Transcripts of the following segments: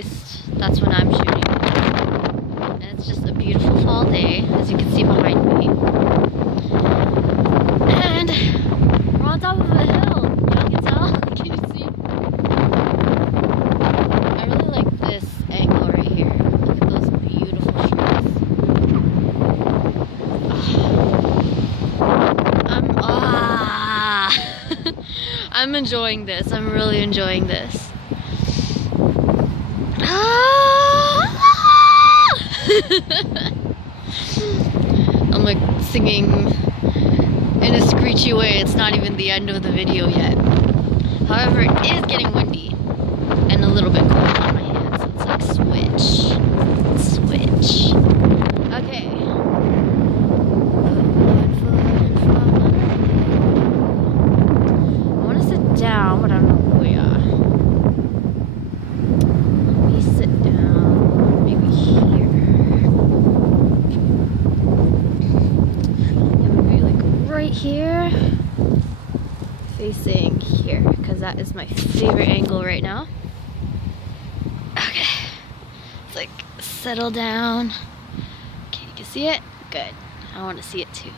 least that's when I'm shooting. And it's just a beautiful fall day, as you can see behind me. And we're on top of a hill. Y'all can tell? Can you see? I really like this angle right here. Look at those beautiful trees. I'm enjoying this. I'm really enjoying this. I'm like singing in a screechy way. It's not even the end of the video yet. However, it is getting windy and a little bit cold on my hands. So it's like switch. Okay. I want to sit down, but I don't know where we are. Let me sit down, maybe here. Yeah, maybe like right here, facing here, because that is my favorite angle right now. Okay, it's like settle down. Okay, you can see it? Good. I want to see it too.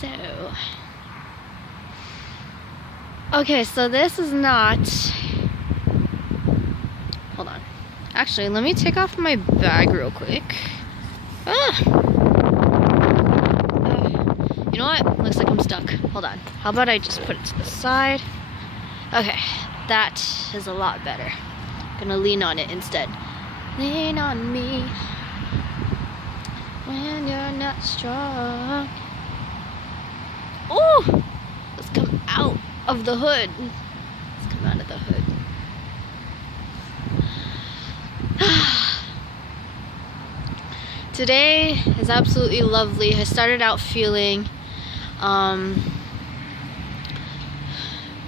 So, okay, so this is not, hold on. Actually, let me take off my bag real quick. You know what? Looks like I'm stuck. Hold on. How about I just put it to the side? Okay, that is a lot better. I'm gonna lean on it instead. Lean on me when you're not strong. Oh! Let's come out of the hood. Let's come out of the hood. Today is absolutely lovely. I started out feeling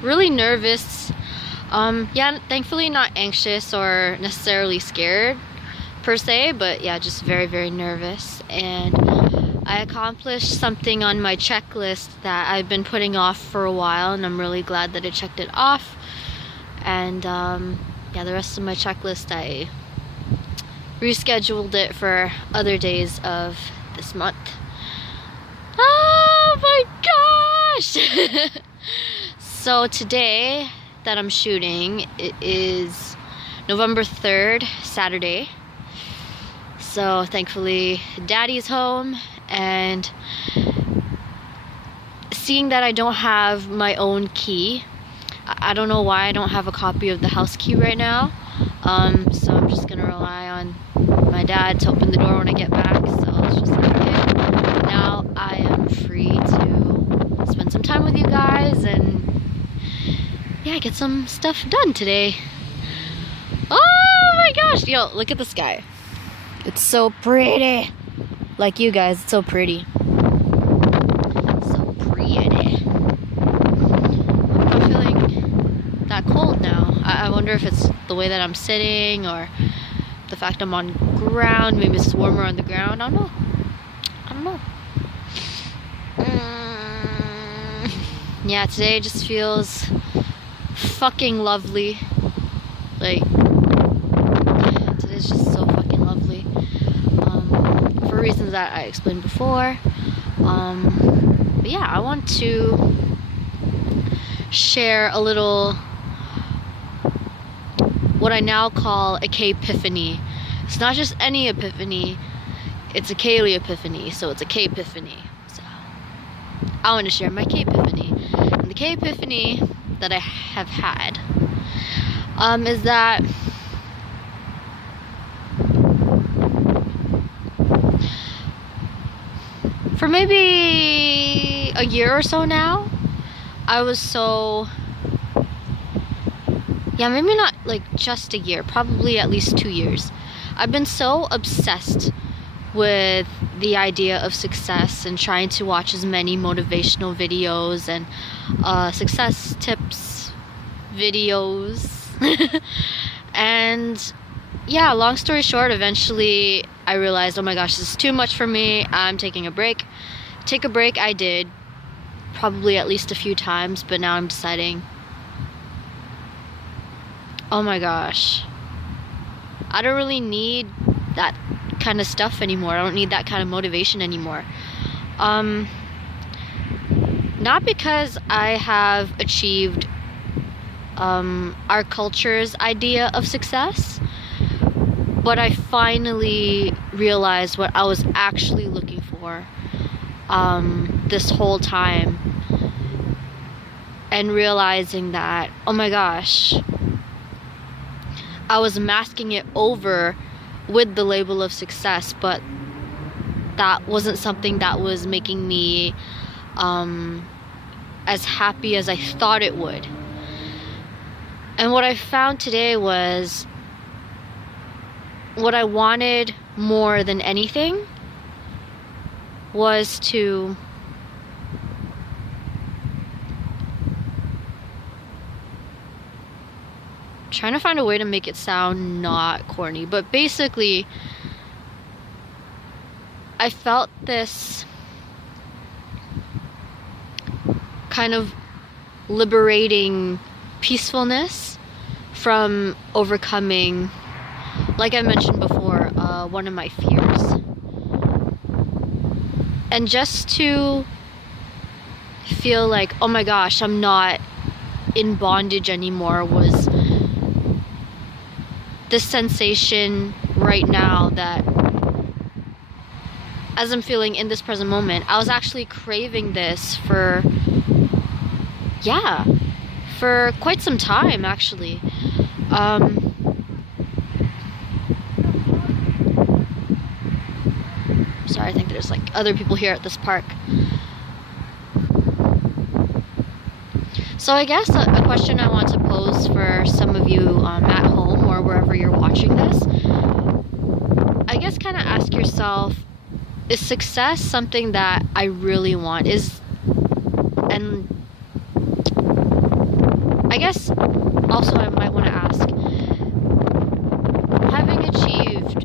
really nervous. Yeah, thankfully not anxious or necessarily scared per se, but yeah, just very, very nervous. And I accomplished something on my checklist that I've been putting off for a while, and I'm really glad that I checked it off. And yeah, the rest of my checklist, I rescheduled it for other days of this month. Oh my gosh! So today that I'm shooting, it is November 3rd, Saturday. So thankfully Daddy's home, and seeing that I don't have my own key, I don't know why I don't have a copy of the house key right now. So I'm just gonna rely on my dad to open the door when I get back. So it's just like, okay, now I am free to spend some time with you guys and yeah, get some stuff done today. Oh my gosh, yo, look at the sky. It's so pretty. Like you guys, it's so pretty. So pretty. I'm not feeling that cold now. I wonder if it's the way that I'm sitting or the fact I'm on ground. Maybe it's warmer on the ground. I don't know. I don't know. Yeah, today just feels fucking lovely. Like, today's just so fucking lovely. For reasons that I explained before. But yeah, I want to share a little what I now call a K-epiphany. It's not just any epiphany, it's a Kaylee epiphany, so it's a K-epiphany. So I want to share my K-epiphany. And the K-epiphany that I have had is that for maybe a year or so now, I was so, yeah, maybe not like just a year, probably at least 2 years. I've been so obsessed with the idea of success and trying to watch as many motivational videos and success tips videos. And yeah, long story short, eventually I realized, oh my gosh, this is too much for me. I'm taking a break. Take a break I did probably at least a few times, but now I'm deciding, oh my gosh, I don't really need that kind of stuff anymore. I don't need that kind of motivation anymore. Not because I have achieved our culture's idea of success, but I finally realized what I was actually looking for this whole time, and realizing that, oh my gosh, I was masking it over with the label of success, but that wasn't something that was making me as happy as I thought it would. And what I found today was what I wanted more than anything was to trying to find a way to make it sound not corny, but basically I felt this kind of liberating peacefulness from overcoming, like I mentioned before, one of my fears. And just to feel like, oh my gosh, I'm not in bondage anymore, was this sensation right now that, as I'm feeling in this present moment, I was actually craving this for quite some time, actually. Sorry, I think there's like other people here at this park. So I guess a question I want to pose for some of you at home or wherever you're watching this, I guess kind of ask yourself, is success something that I really want? And I guess also I might want to ask, having achieved,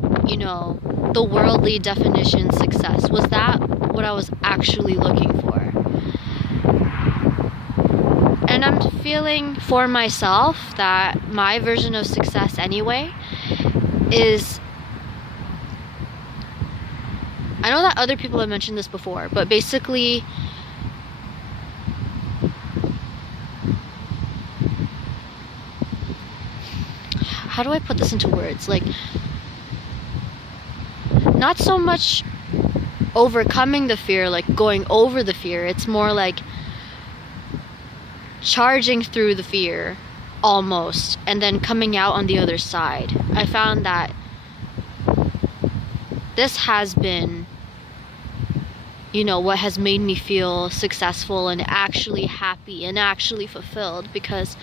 the worldly definition success, was that what I was actually looking for? And I'm feeling for myself that my version of success anyway is, I know that other people have mentioned this before, but basically how do I put this into words? Like, not so much overcoming the fear, like going over the fear. It's more like charging through the fear almost, and then coming out on the other side. I found that this has been, what has made me feel successful and actually happy and actually fulfilled, because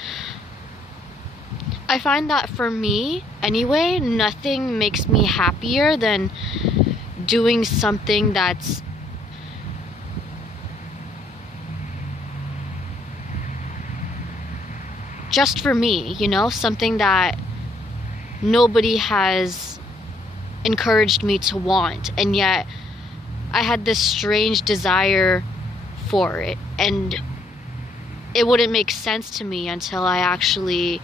I find that for me, anyway, nothing makes me happier than doing something that's just for me, something that nobody has encouraged me to want, and yet I had this strange desire for it, and it wouldn't make sense to me until I actually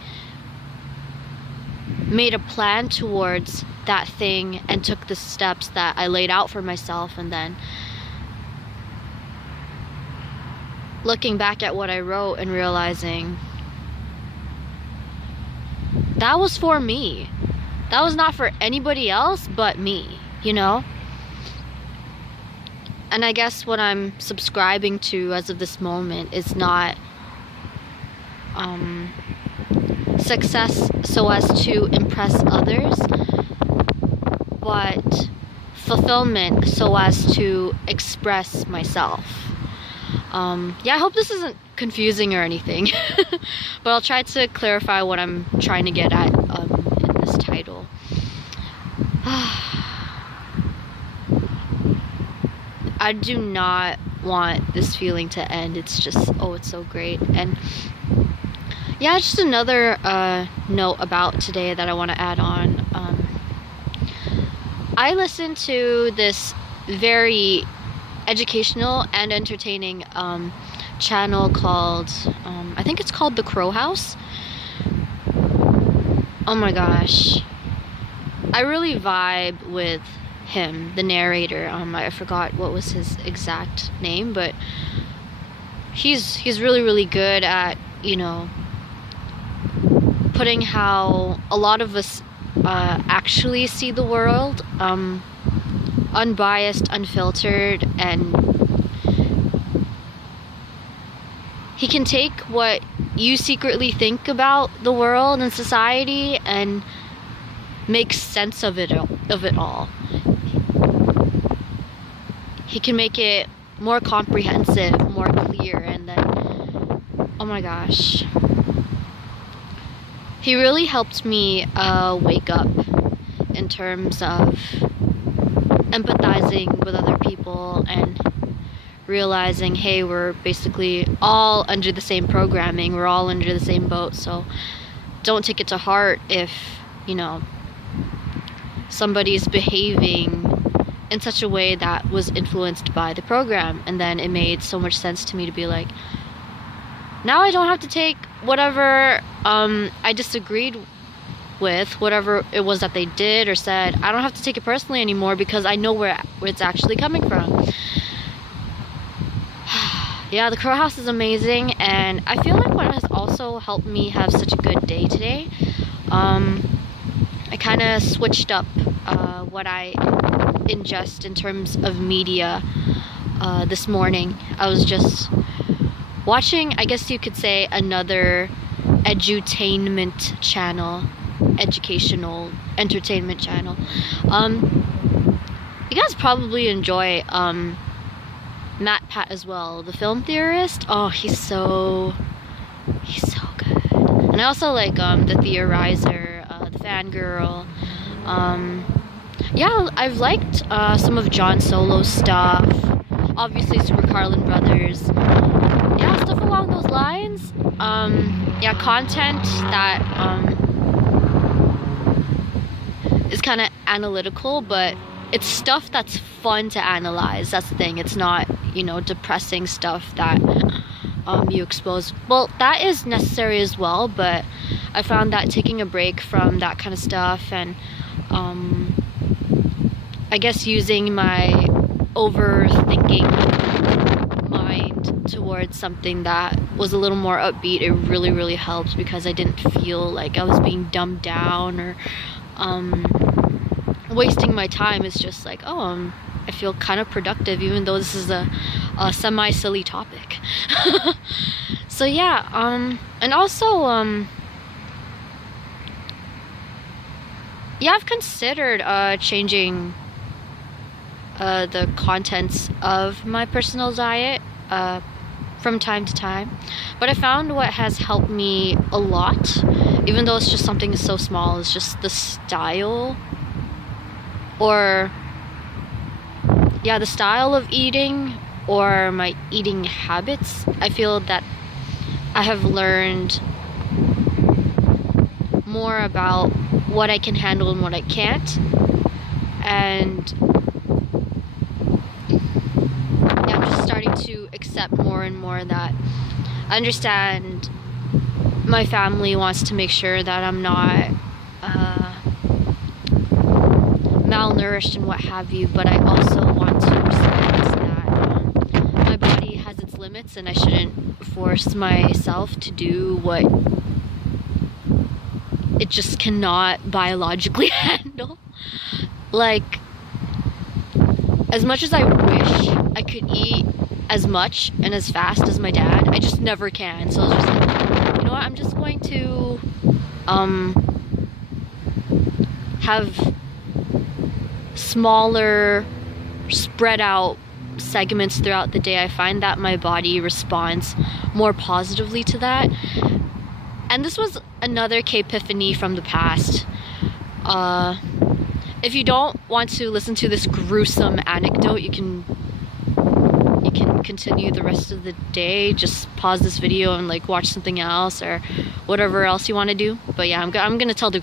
made a plan towards that thing and took the steps that I laid out for myself. And then looking back at what I wrote and realizing that was for me. That was not for anybody else but me, And I guess what I'm subscribing to as of this moment is not success so as to impress others, but fulfillment so as to express myself. I hope this isn't confusing or anything, but I'll try to clarify what I'm trying to get at in this title. I do not want this feeling to end. It's just, it's so great. And just another note about today that I want to add on. I listened to this very educational and entertaining channel called, I think it's called The Crow House. Oh my gosh. I really vibe with him, the narrator. I forgot what was his exact name, but he's really, really good at, you know, putting how a lot of us actually see the world, unbiased, unfiltered, and he can take what you secretly think about the world and society and make sense of it all. He can make it more comprehensive, more clear, and then, oh my gosh, he really helped me wake up in terms of empathizing with other people and realizing, hey, we're basically all under the same programming, we're all under the same boat, so don't take it to heart if, you know, somebody's behaving in such a way that was influenced by the program. And then it made so much sense to me to be like, now I don't have to take whatever I disagreed with, whatever it was that they did or said. I don't have to take it personally anymore because I know where it's actually coming from. Yeah, the Crow House is amazing, and I feel like what has also helped me have such a good day today, I kind of switched up what I ingest in terms of media this morning. I was just watching, I guess you could say, another edutainment channel, educational entertainment channel. You guys probably enjoy Matt Pat as well, the film theorist. Oh, he's so good. And I also like the Theorizer, the Fangirl. Yeah, I've liked some of John Solo's stuff. Obviously, Super Carlin Brothers. Yeah, stuff along those lines. Yeah, content that is kind of analytical, but it's stuff that's fun to analyze. That's the thing. It's not, you know, depressing stuff that you expose. Well, that is necessary as well, but I found that taking a break from that kind of stuff and I guess using my overthinking mind towards something that was a little more upbeat, it really, really helped because I didn't feel like I was being dumbed down or wasting my time. Is just like, oh, I feel kind of productive even though this is a semi-silly topic. So yeah, and also yeah, I've considered changing the contents of my personal diet from time to time, but I found what has helped me a lot, even though it's just something so small, is just the style, or yeah, the style of eating or my eating habits. I feel that I have learned more about what I can handle and what I can't, and yeah, I'm just starting to accept more and more that I understand my family wants to make sure that I'm not malnourished and what have you, but I also want to respect that my body has its limits and I shouldn't force myself to do what it just cannot biologically handle. Like, as much as I wish I could eat as much and as fast as my dad, I just never can. So I was just like, you know what, I'm just going to have smaller, spread out segments throughout the day. I find that my body responds more positively to that. And this was another K-epiphany from the past. If you don't want to listen to this gruesome anecdote, you can continue the rest of the day. Just pause this video and like watch something else or whatever else you want to do. But yeah, I'm gonna tell the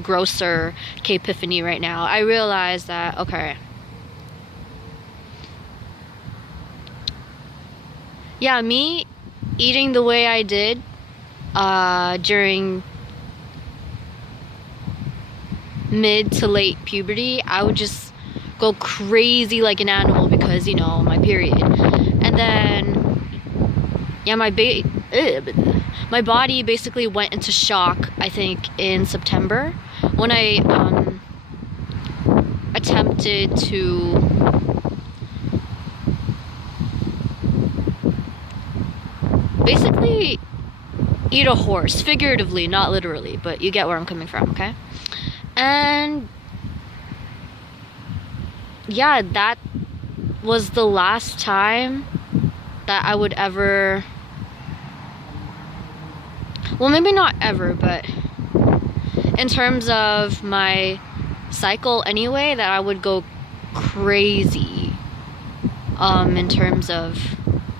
grosser K-epiphany right now. I realized that, okay, yeah, me eating the way I did during mid to late puberty, I would just go crazy like an animal because, you know, my period. And then, yeah, my body basically went into shock, I think, in September when I attempted to basically eat a horse, figuratively, not literally, but you get where I'm coming from, okay? And yeah, that was the last time that I would ever, well, maybe not ever, but in terms of my cycle anyway, that I would go crazy in terms of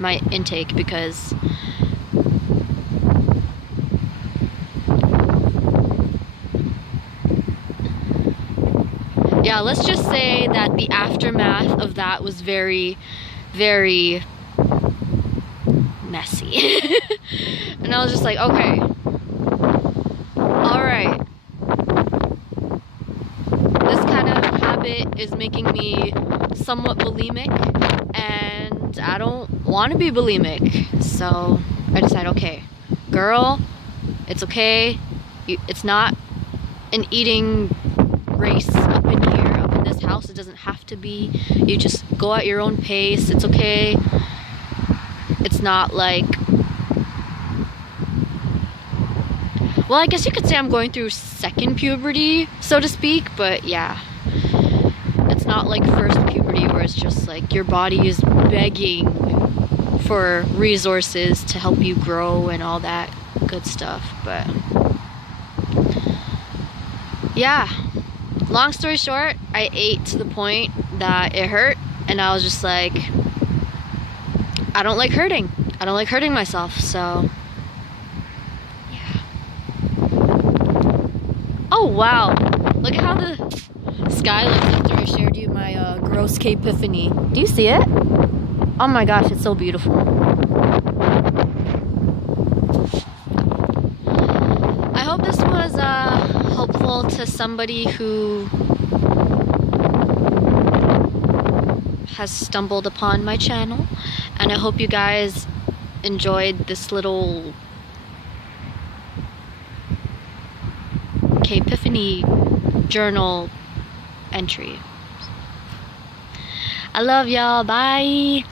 my intake, because yeah, let's just say that the aftermath of that was very, very messy. And I was just like, okay, alright, this kind of habit is making me somewhat bulimic, and I don't want to be bulimic. So I decided, okay, girl, it's okay. It's not an eating race up in here, up in this house. It doesn't have to be. You just go at your own pace. It's okay. It's not like, well, I guess you could say I'm going through second puberty, so to speak, but yeah, it's not like first puberty where it's just like your body is begging for resources to help you grow and all that good stuff. But yeah, long story short, I ate to the point that it hurt, and I was just like, I don't like hurting. I don't like hurting myself, so yeah. Oh wow, look at how the sky looks after I shared you my gross Cape Epiphany. Do you see it? Oh my gosh, it's so beautiful. I hope this was helpful to somebody who has stumbled upon my channel, and I hope you guys enjoyed this little Cape Epiphany journal entry. I love y'all. Bye.